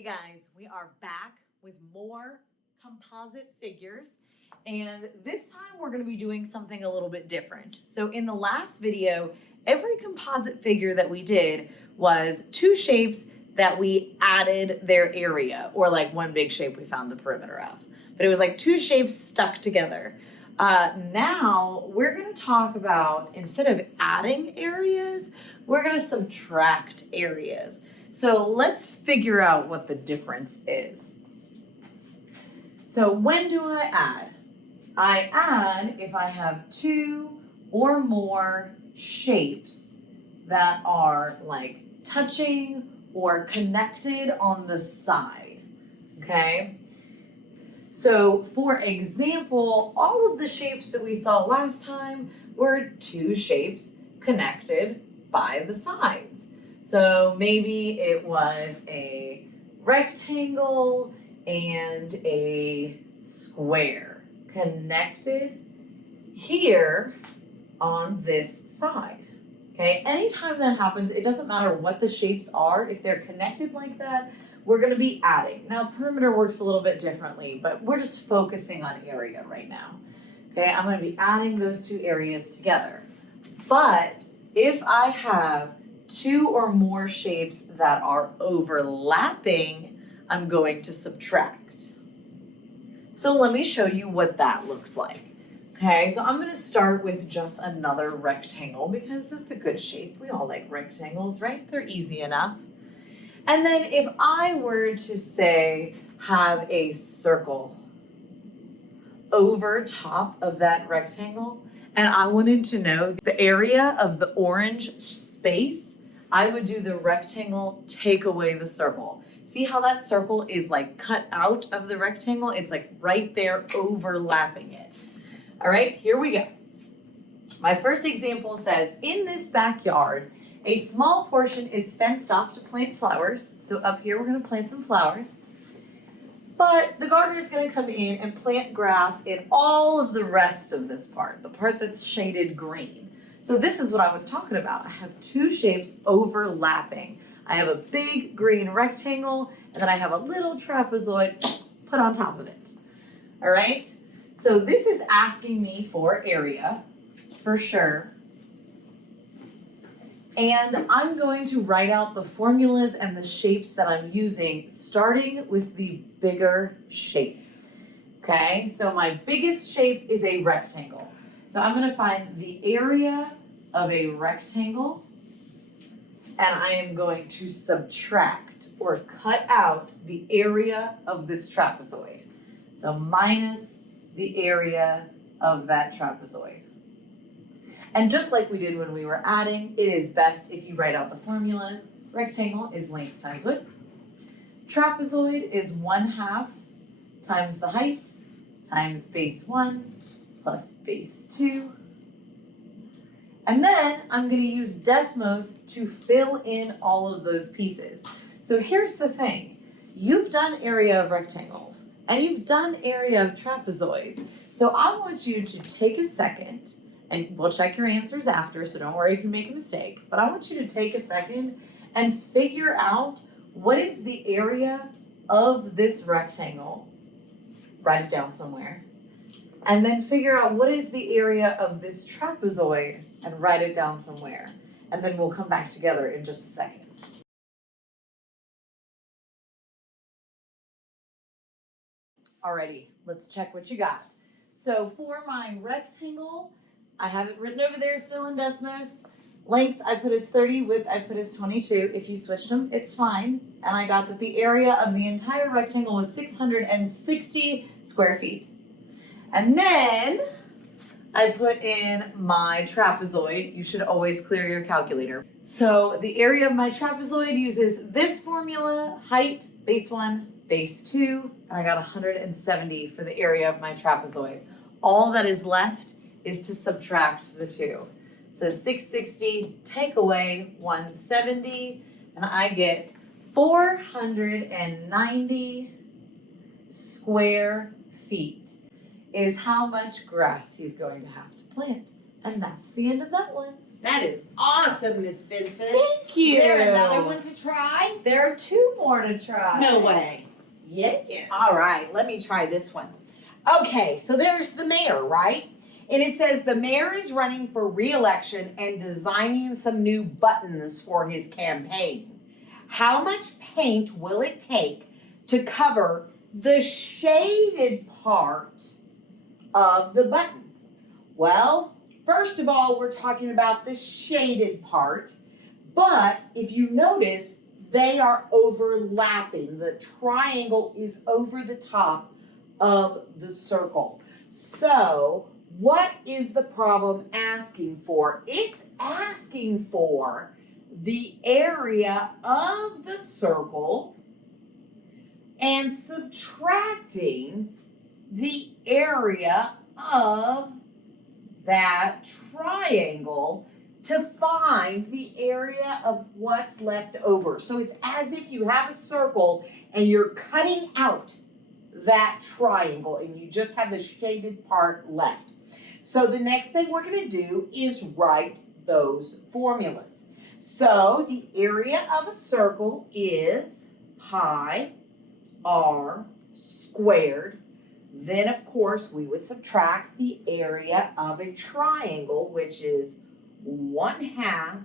Hey guys, we are back with more composite figures, and this time we're going to be doing something a little bit different. So in the last video, every composite figure that we did was two shapes that we added their area, or like one big shape we found the perimeter of. But it was like two shapes stuck together. Now we're going to talk about, instead of adding areas, we're going to subtract areas. So let's figure out what the difference is. So when do I add? I add if I have two or more shapes that are like touching or connected on the side, okay? So for example, all of the shapes that we saw last time were two shapes connected by the sides. So maybe it was a rectangle and a square connected here on this side. Okay, anytime that happens, it doesn't matter what the shapes are, if they're connected like that, we're going to be adding. Now, perimeter works a little bit differently, but we're just focusing on area right now. Okay, I'm going to be adding those two areas together. But if I have two or more shapes that are overlapping, I'm going to subtract. So let me show you what that looks like. Okay, so I'm going to start with just another rectangle because it's a good shape. We all like rectangles, right? They're easy enough. And then if I were to say have a circle over top of that rectangle, and I wanted to know the area of the orange space, I would do the rectangle, take away the circle. See how that circle is like cut out of the rectangle? It's like right there overlapping it. All right, here we go. My first example says, in this backyard, a small portion is fenced off to plant flowers. So up here, we're gonna plant some flowers. But the gardener is gonna come in and plant grass in all of the rest of this part, the part that's shaded green. So this is what I was talking about. I have two shapes overlapping. I have a big green rectangle, and then I have a little trapezoid put on top of it. All right? So this is asking me for area, for sure. And I'm going to write out the formulas and the shapes that I'm using, starting with the bigger shape. Okay, so my biggest shape is a rectangle. So I'm going to find the area of a rectangle, and I am going to subtract or cut out the area of this trapezoid. So minus the area of that trapezoid. And just like we did when we were adding, it is best if you write out the formulas. Rectangle is length times width. Trapezoid is 1/2 times the height times base 1 plus base 2. And then I'm going to use Desmos to fill in all of those pieces. So here's the thing. You've done area of rectangles and you've done area of trapezoids. So I want you to take a second, and we'll check your answers after, so don't worry if you make a mistake. But I want you to take a second and figure out what is the area of this rectangle. Write it down somewhere. And then figure out what is the area of this trapezoid and write it down somewhere. And then we'll come back together in just a second. Alrighty, let's check what you got. So for my rectangle, I have it written over there still in Desmos. Length I put as 30, width I put as 22. If you switched them, it's fine. And I got that the area of the entire rectangle was 660 square feet. And then I put in my trapezoid. You should always clear your calculator. So the area of my trapezoid uses this formula, height, base 1, base 2, and I got 170 for the area of my trapezoid. All that is left is to subtract the two. So 660, take away 170, and I get 490 square feet is how much grass he's going to have to plant. And that's the end of that one. That is awesome, Miss Benson. Thank you. Is there another one to try? There are 2 more to try. No way. Yeah. All right, let me try this one. Okay, so there's the mayor, right? And it says the mayor is running for re-election and designing some new buttons for his campaign. How much paint will it take to cover the shaded part of the button? Well, first of all, we're talking about the shaded part, but if you notice, they are overlapping. The triangle is over the top of the circle. So, what is the problem asking for? It's asking for the area of the circle and subtracting the area of that triangle to find the area of what's left over. So it's as if you have a circle and you're cutting out that triangle and you just have the shaded part left. So the next thing we're going to do is write those formulas. So the area of a circle is pi r squared. Then, of course, we would subtract the area of a triangle, which is 1/2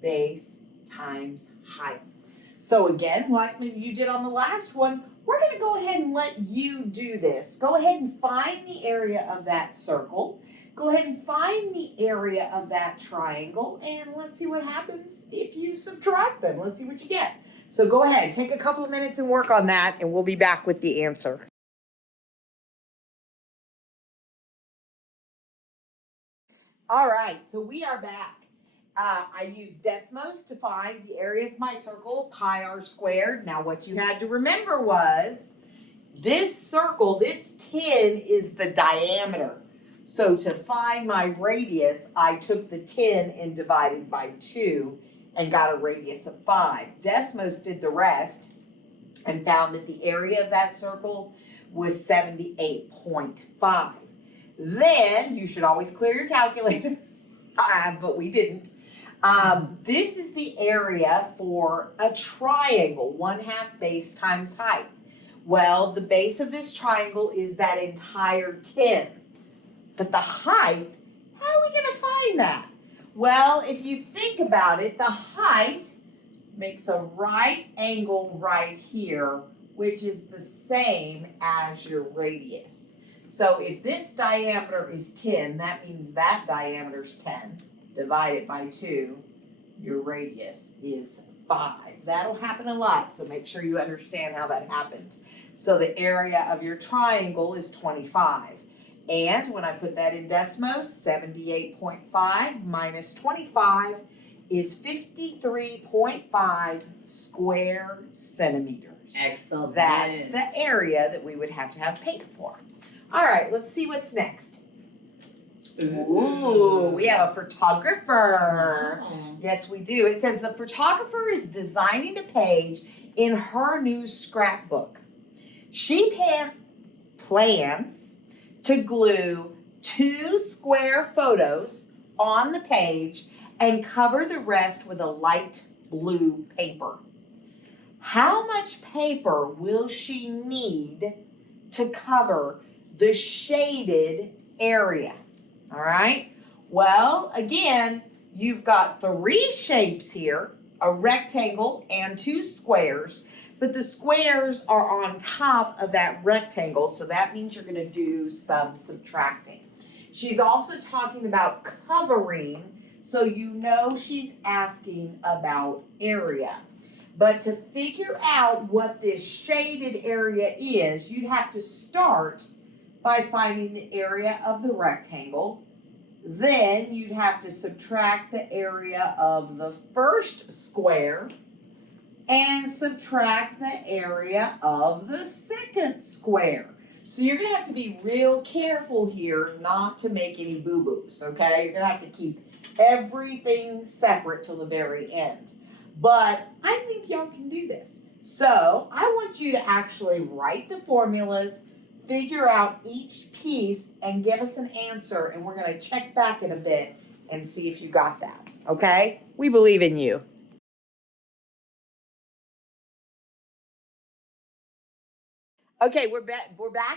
base times height. So again, like you did on the last one, we're going to go ahead and let you do this. Go ahead and find the area of that circle. Go ahead and find the area of that triangle, and let's see what happens if you subtract them. Let's see what you get. So go ahead, take a couple of minutes and work on that, and we'll be back with the answer. All right, so we are back. I used Desmos to find the area of my circle, pi r squared. Now what you had to remember was this circle, this 10 is the diameter. So to find my radius, I took the 10 and divided by 2 and got a radius of 5. Desmos did the rest and found that the area of that circle was 78.5. Then, you should always clear your calculator, but we didn't. This is the area for a triangle, 1/2 base times height. Well, the base of this triangle is that entire 10. But the height, how are we going to find that? Well, if you think about it, the height makes a right angle right here, which is the same as your radius. So if this diameter is 10, that means that diameter is 10. Divided by 2, your radius is 5. That'll happen a lot, so make sure you understand how that happened. So the area of your triangle is 25. And when I put that in Desmos, 78.5 minus 25 is 53.5 square centimeters. Excellent. That's the area that we would have to have paint for. All right, let's see what's next. Ooh, we have a photographer. Wow. Yes, we do. It says the photographer is designing a page in her new scrapbook. She plans to glue 2 square photos on the page and cover the rest with a light blue paper. How much paper will she need to cover the shaded area? All right. Well, again, you've got 3 shapes here, a rectangle and 2 squares, but the squares are on top of that rectangle, so that means you're going to do some subtracting. She's also talking about covering, so you know she's asking about area. But to figure out what this shaded area is, you'd have to start by finding the area of the rectangle. Then you'd have to subtract the area of the first square and subtract the area of the second square. So you're going to have to be real careful here not to make any boo-boos, okay? You're going to have to keep everything separate till the very end. But I think y'all can do this. So I want you to actually write the formulas, figure out each piece, and give us an answer. And we're going to check back in a bit and see if you got that, okay? We believe in you. Okay, we're back,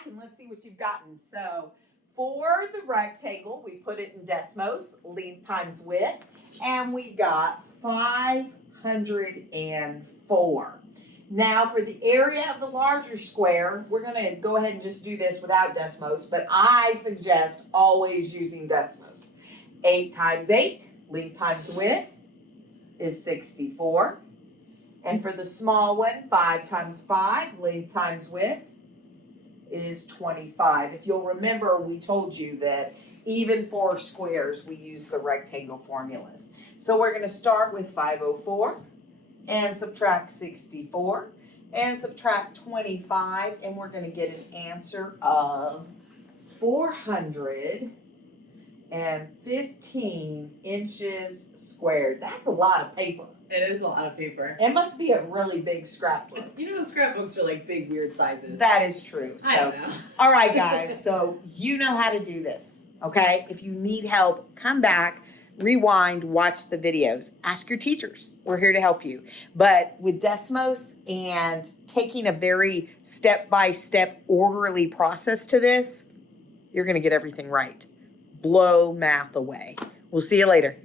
and let's see what you've gotten. So for the rectangle, we put it in Desmos, length times width, and we got 504. Now for the area of the larger square, we're gonna go ahead and just do this without Desmos, but I suggest always using Desmos. 8 times 8, length times width, is 64. And for the small one, 5 times 5, length times width, is 25. If you'll remember, we told you that even for squares, we use the rectangle formulas. So we're going to start with 504 and subtract 64 and subtract 25, and we're going to get an answer of 415 inches squared. That's a lot of paper. It is a lot of paper. It must be a really big scrapbook. You know, scrapbooks are like big, weird sizes. That is true. I don't know. All right, guys. So you know how to do this, okay? If you need help, come back, rewind, watch the videos. Ask your teachers. We're here to help you. But with Desmos and taking a very step-by-step orderly process to this, you're going to get everything right. Blow math away. We'll see you later.